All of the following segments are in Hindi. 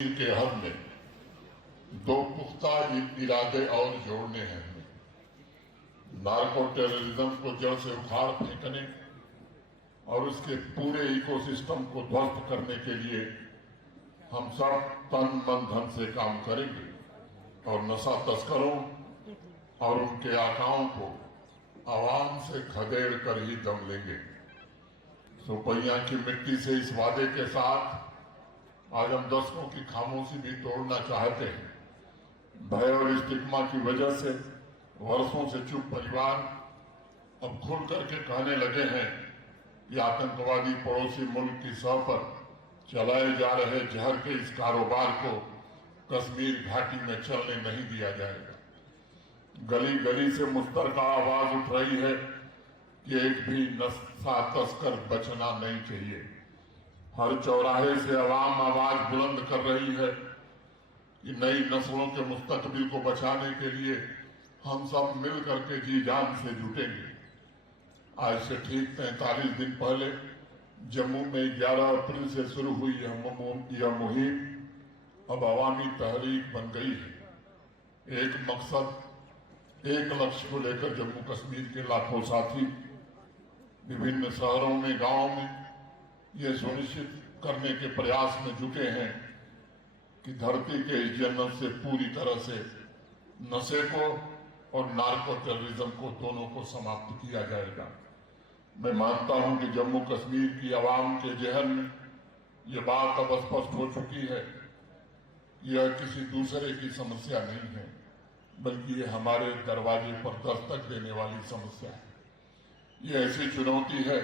के हद में दो पुख्ता इरादे और जोड़ने हैं हमें। नार्को टेररिज्म को जड़ से उखाड़ फेंकने और उसके पूरे इकोसिस्टम को ध्वस्त करने के लिए हम सब तन मन धन से काम करेंगे और नशा तस्करों और उनके आकाओं को आवाम से खदेड़ कर ही दम लेंगे। सोपैया की मिट्टी से इस वादे के साथ आज हम दशकों की खामोशी भी तोड़ना चाहते हैं। भय और स्टिग्मा की वजह से वर्षों से चुप परिवार अब खुल करके कहने लगे हैं कि आतंकवादी पड़ोसी मुल्क की सह पर चलाए जा रहे जहर के इस कारोबार को कश्मीर घाटी में चलने नहीं दिया जाएगा। गली गली से मुस्तरका आवाज उठ रही है कि एक भी नशा तस्कर बचना नहीं चाहिए। हर चौराहे से अवाम आवाज बुलंद कर रही है कि नई नस्लों के मुस्तकबिल को बचाने के लिए हम सब मिल करके जी जान से जुटेंगे। आज से ठीक 43 दिन पहले जम्मू में 11 अप्रैल से शुरू हुई यह मुहिम अब अवामी तहरीक बन गई है। एक मकसद, एक लक्ष्य को लेकर जम्मू कश्मीर के लाखों साथी विभिन्न शहरों में, गांवों में ये सुनिश्चित करने के प्रयास में जुटे हैं कि धरती के इस जन्नत से पूरी तरह से नशे को और नार्को टेररिज्म को दोनों को समाप्त किया जाएगा। मैं मानता हूं कि जम्मू कश्मीर की आवाम के जहन में ये बात अब स्पष्ट हो चुकी है। यह किसी दूसरे की समस्या नहीं है, बल्कि ये हमारे दरवाजे पर दस्तक देने वाली समस्या है। ये ऐसी चुनौती है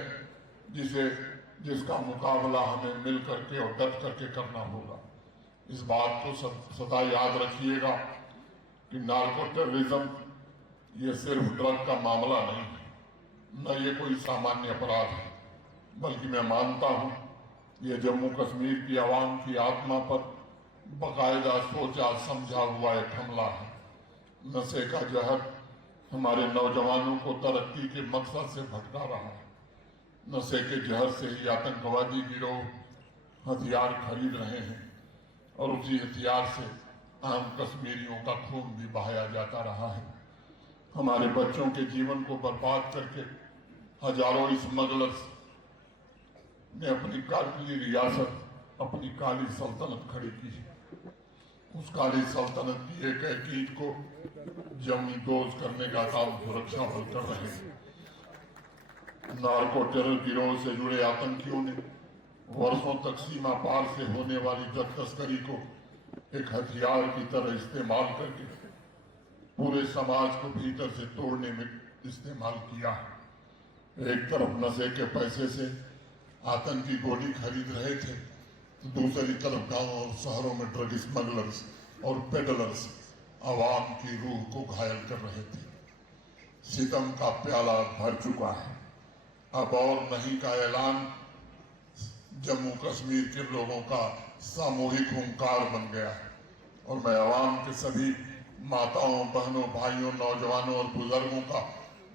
जिसका मुकाबला हमें मिल करके और डट करके करना होगा। इस बात को सदा याद रखिएगा कि नार्को टेररिज्म ये सिर्फ ड्रग का मामला नहीं है, न ये कोई सामान्य अपराध है, बल्कि मैं मानता हूं ये जम्मू कश्मीर की आवाम की आत्मा पर बाकायदा सोचा समझा हुआ एक हमला है। नशे का जहर हमारे नौजवानों को तरक्की के मकसद से भटका रहा है। नशे के जहर से ही आतंकवादी गिरोह हथियार खरीद रहे हैं और उसी हथियार से आम कश्मीरियों का खून भी बहाया जाता रहा है। हमारे बच्चों के जीवन को बर्बाद करके हजारों स्मगलर्स ने अपनी काली रियासत, अपनी काली सल्तनत खड़ी की है। उस काली सल्तनत की एक ईंट को जमी दोज करने का काम सुरक्षा बल कर रहे हैं। नार्को टेरर गिरोह से जुड़े आतंकियों ने वर्षों तक सीमा पार से होने वाली ड्रग तस्करी को एक हथियार की तरह इस्तेमाल करके पूरे समाज को भीतर से तोड़ने में इस्तेमाल किया है। एक तरफ नशे के पैसे से आतंकी गोली खरीद रहे थे, तो दूसरी तरफ गांवों और शहरों में ड्रग स्मगलर्स और पेडलर्स आवाम की रूह को घायल कर रहे थे। सितम का प्याला भर चुका है। अब और नहीं का ऐलान जम्मू कश्मीर के लोगों का सामूहिक हुंकार बन गया है और मैं आवाम के सभी माताओं, बहनों, भाइयों, नौजवानों और बुजुर्गों का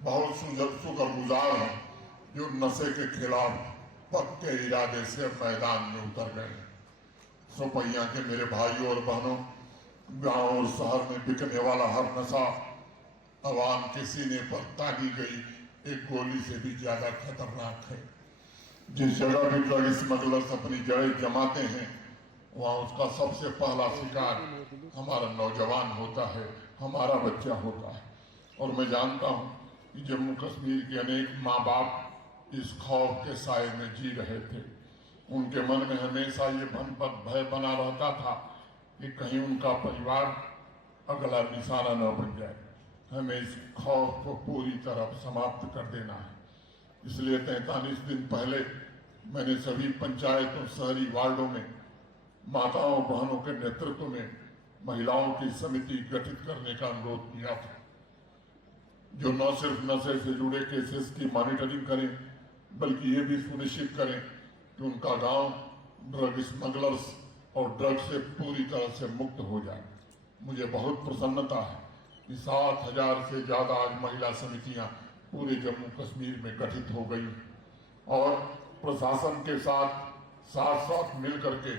बहुत शुक्रगुजार हूं जो नशे के खिलाफ पक्के इरादे से मैदान में उतर गए। सोपैया के मेरे भाइयों और बहनों, गांव और शहर में बिकने वाला हर नशा आवाम के सीने पर तानी गई एक गोली से भी ज्यादा खतरनाक है। जिस जगह भी ड्रग स्मगलर्स अपनी जड़ें जमाते हैं, वहां उसका सबसे पहला शिकार हमारा नौजवान होता है, हमारा बच्चा होता है। और मैं जानता हूं कि जम्मू कश्मीर के अनेक माँ बाप इस खौफ के साए में जी रहे थे। उनके मन में हमेशा ये भय बना रहता था कि कहीं उनका परिवार अगला निशाना न बन जाए। हमें इस खौफ को पूरी तरह समाप्त कर देना है। इसलिए 43 दिन पहले मैंने सभी पंचायत और शहरी वार्डों में माताओं बहनों के नेतृत्व में महिलाओं की समिति गठित करने का अनुरोध किया था, जो न सिर्फ नशे से जुड़े केसेस की मॉनिटरिंग करें, बल्कि ये भी सुनिश्चित करें कि उनका गांव ड्रग स्मगलर्स और ड्रग से पूरी तरह से मुक्त हो जाए। मुझे बहुत प्रसन्नता है कि 7,000 से ज्यादा आज महिला समितियां पूरे जम्मू कश्मीर में गठित हो गई और प्रशासन के साथ साथ मिल करके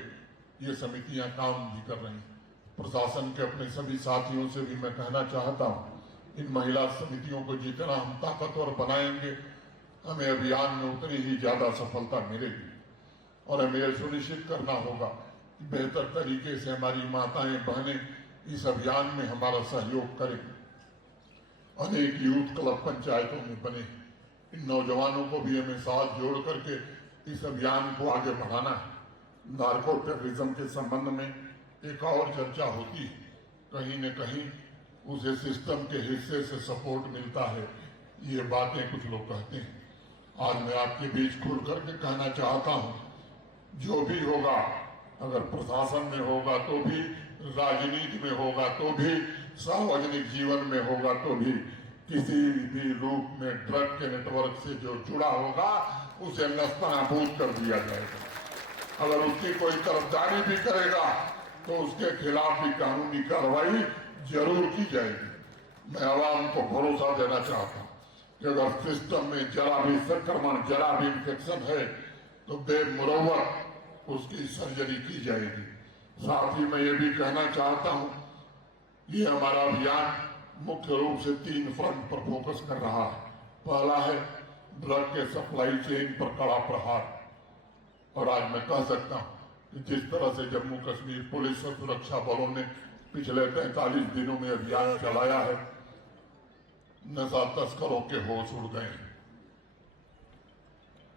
ये समितियां काम भी कर रही हैं। प्रशासन के अपने सभी साथियों से भी मैं कहना चाहता हूँ, इन महिला समितियों को जितना हम ताकतवर बनाएंगे, हमें अभियान में उतनी ही ज्यादा सफलता मिलेगी। और हमें यह सुनिश्चित करना होगा कि बेहतर तरीके से हमारी माताएं बहनें इस अभियान में हमारा सहयोग करें। अनेक यूथ क्लब पंचायतों में बने, इन नौजवानों को भी हमें साथ जोड़ करके इस अभियान को आगे बढ़ाना है। नार्को टेररिज्म के संबंध में एक और चर्चा होती है, कहीं न कहीं उसे सिस्टम के हिस्से से सपोर्ट मिलता है, ये बातें कुछ लोग कहते हैं। आज मैं आपके बीच खुल करके कहना चाहता हूँ, जो भी होगा, अगर प्रशासन में होगा तो भी, राजनीति में होगा तो भी, सार्वजनिक जीवन में होगा तो भी, किसी भी रूप में ड्रग के नेटवर्क से जो जुड़ा होगा उसे नस्तनाबूद कर दिया जाएगा। अगर उसकी कोई तरफदारी भी करेगा तो उसके खिलाफ भी कानूनी कार्रवाई जरूर की जाएगी। मैं आवाम को भरोसा देना चाहता हूँ कि अगर सिस्टम में जरा भी संक्रमण, जरा भी इंफेक्शन है तो बेमुरव्वत उसकी सर्जरी की जाएगी। साथ ही मैं ये भी कहना चाहता हूँ, ये हमारा अभियान मुख्य रूप से 3 फ्रंट पर फोकस कर रहा है। पहला है ड्रग के सप्लाई चेन पर कड़ा प्रहार। और आज मैं कह सकता हूँ कि जिस तरह से जम्मू कश्मीर पुलिस और सुरक्षा बलों ने पिछले 45 दिनों में अभियान चलाया है, नशा तस्करों के होश उड़ गए हैं।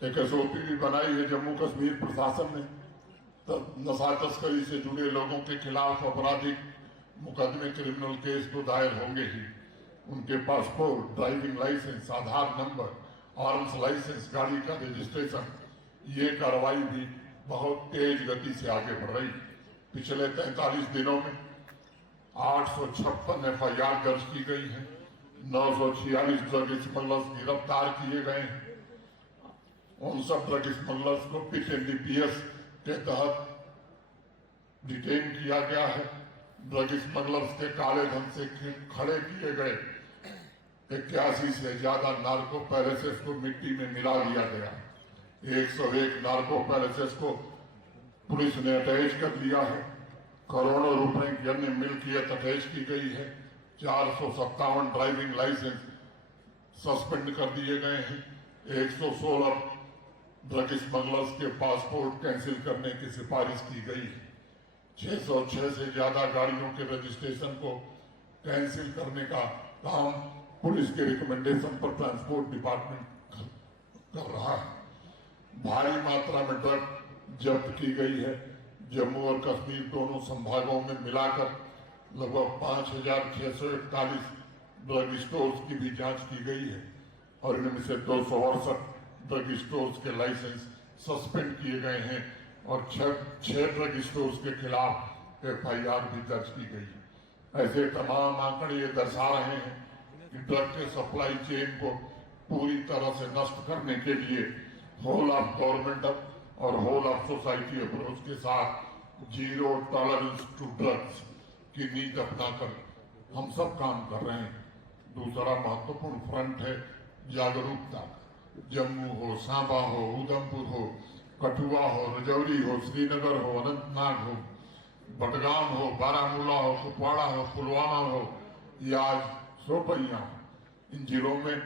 एक SOP भी बनाई है जम्मू कश्मीर प्रशासन ने, तब नशा तस्करी से जुड़े लोगों के खिलाफ आपराधिक मुकदमे, क्रिमिनल केस तो दायर होंगे ही। उनके पासपोर्ट, ड्राइविंग लाइसेंस, आधार नंबर, आर्म्स लाइसेंस, गाड़ी का रजिस्ट्रेशन, ये कार्रवाई भी बहुत तेज गति से आगे बढ़ रही। पिछले 43 दिनों में 856 FIR दर्ज की गई है, 946 ड्रग स्मगलर्स गिरफ्तार किए गए हैं, 59 ड्रग स्मगलर्स को पिक NDPS के तहत डिटेन किया गया है। ड्रग स्मगलर्स के काले धन से खड़े किए गए 81 से ज्यादा नार्को पैलेसेस को मिट्टी में मिला दिया गया। 101 नार्को पैलेसेस को पुलिस ने अटैच कर लिया है। करोड़ों रुपए की अन्य मिल्कियत अटैच की गई है। 457 ड्राइविंग लाइसेंस सस्पेंड कर दिए गए हैं। 116 ड्रग स्मगलर्स के पासपोर्ट कैंसिल करने की सिफारिश की गई है। 606 से ज्यादा गाड़ियों के रजिस्ट्रेशन को कैंसिल करने का काम पुलिस के रिकमेंडेशन पर ट्रांसपोर्ट डिपार्टमेंट कर रहा है। भारी मात्रा में ड्रग जब्त की गई है। जम्मू और कश्मीर दोनों संभागों में मिलाकर लगभग 5641 ड्रग स्टोर्स की भी जांच की गई है और इनमें से 268 ड्रग स्टोर्स के लाइसेंस सस्पेंड किए गए हैं और 6 ड्रग स्टोर्स के खिलाफ FIR भी दर्ज की गई है। ऐसे तमाम आंकड़े ये दर्शा रहे हैं कि ड्रग के सप्लाई चेन को पूरी तरह से नष्ट करने के लिए होल ऑफ गवर्नमेंट और होल ऑफ सोसाइटी अप्रोच के साथ जीरो टॉलरेंस टू ड्रग्स की नीति अपनाकर हम सब काम कर रहे हैं। दूसरा महत्वपूर्ण फ्रंट है जागरूकता। जम्मू हो, सांबा हो, उधमपुर हो, कठुआ हो, रजौरी हो, श्रीनगर हो, अनंतनाग हो, बडगाम हो, बारामूला हो, कुपवाड़ा हो, पुलवामा हो या आज शोपियां हो, इन जिलों में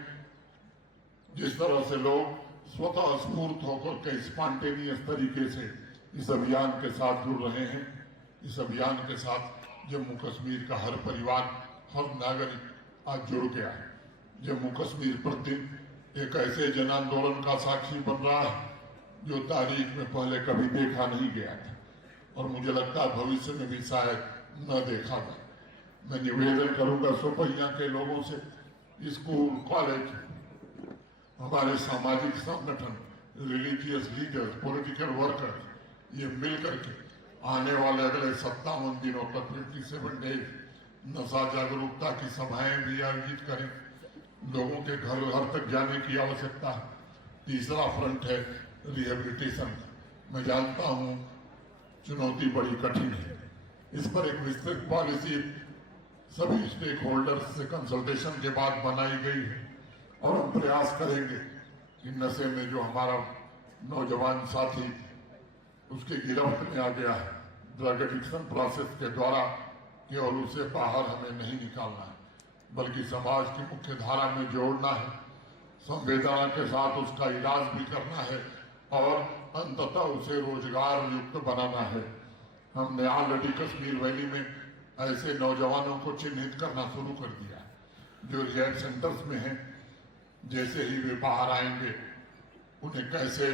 जिस तरह से लोग स्वतः स्फूर्त होकर के स्पॉन्टेनियस तरीके से इस अभियान के साथ जुड़ रहे हैं, इस अभियान के साथ जम्मू कश्मीर का हर परिवार, हर नागरिक आज जुड़ गया है। जम्मू कश्मीर प्रतिदिन एक ऐसे जन आंदोलन का साक्षी बन रहा है जो तारीख में पहले कभी देखा नहीं गया था और मुझे लगता है भविष्य में भी शायद न देखा जाए। मैं निवेदन करूंगा शोपियां के लोगों से, स्कूल, कॉलेज, हमारे सामाजिक संगठन, रिलीजियस लीडर्स, पॉलिटिकल वर्कर्स, ये मिलकर के आने वाले अगले 57 दिनों तक 57 डेज नशा जागरूकता की सभाएं भी आयोजित करें। लोगों के घर घर तक जाने की आवश्यकता है। तीसरा फ्रंट है रिहेबिलिटेशन। मैं जानता हूं चुनौती बड़ी कठिन है, इस पर एक विस्तृत पॉलिसी सभी स्टेक होल्डर्स से कंसल्टेशन के बाद बनाई गई है और हम प्रयास करेंगे कि नशे में जो हमारा नौजवान साथी उसके गिरफ्त में आ गया है, ड्रग एडिक्शन प्रोसेस के द्वारा केवल उसे बाहर हमें नहीं निकालना है, बल्कि समाज की मुख्य धारा में जोड़ना है, संवेदना के साथ उसका इलाज भी करना है और अंततः उसे रोजगार युक्त बनाना है। हमने ऑलरेडी कश्मीर वैली में ऐसे नौजवानों को चिन्हित करना शुरू कर दिया है जो रिहैब सेंटर्स में हैं। जैसे ही वे बाहर आएंगे उन्हें कैसे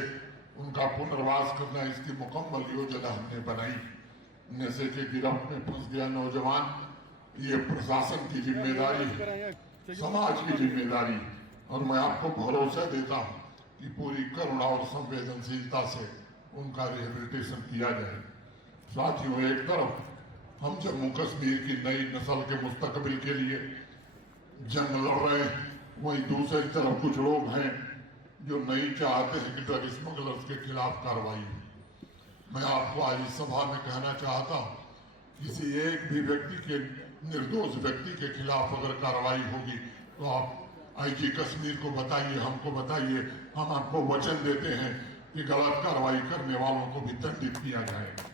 उनका पुनर्वास करना, इसकी मुकम्मल योजना हमने बनाई। नशे के गिरफ्त में फंस गया नौजवान, ये प्रशासन की जिम्मेदारी है, समाज की जिम्मेदारी है, और मैं आपको भरोसा देता हूँ कि पूरी करुणा और संवेदनशीलता से उनका रिहेबिलिटेशन किया जाए। साथियों, एक तरफ हम जम्मू कश्मीर की नई नस्ल के मुस्तकबिल के लिए जंग लड़ रहे हैं, वहीं दूसरी तरफ कुछ लोग हैं जो नहीं चाहते हैं कि ड्रग स्मगलर्स के खिलाफ कार्रवाई हो। मैं आपको आज इस सभा में कहना चाहता हूँ, किसी एक भी व्यक्ति के, निर्दोष व्यक्ति के खिलाफ अगर कार्रवाई होगी तो आप आईजी कश्मीर को बताइए, हमको बताइए, हम आपको वचन देते हैं कि गलत कार्रवाई करने वालों को भी दंडित किया जाएगा।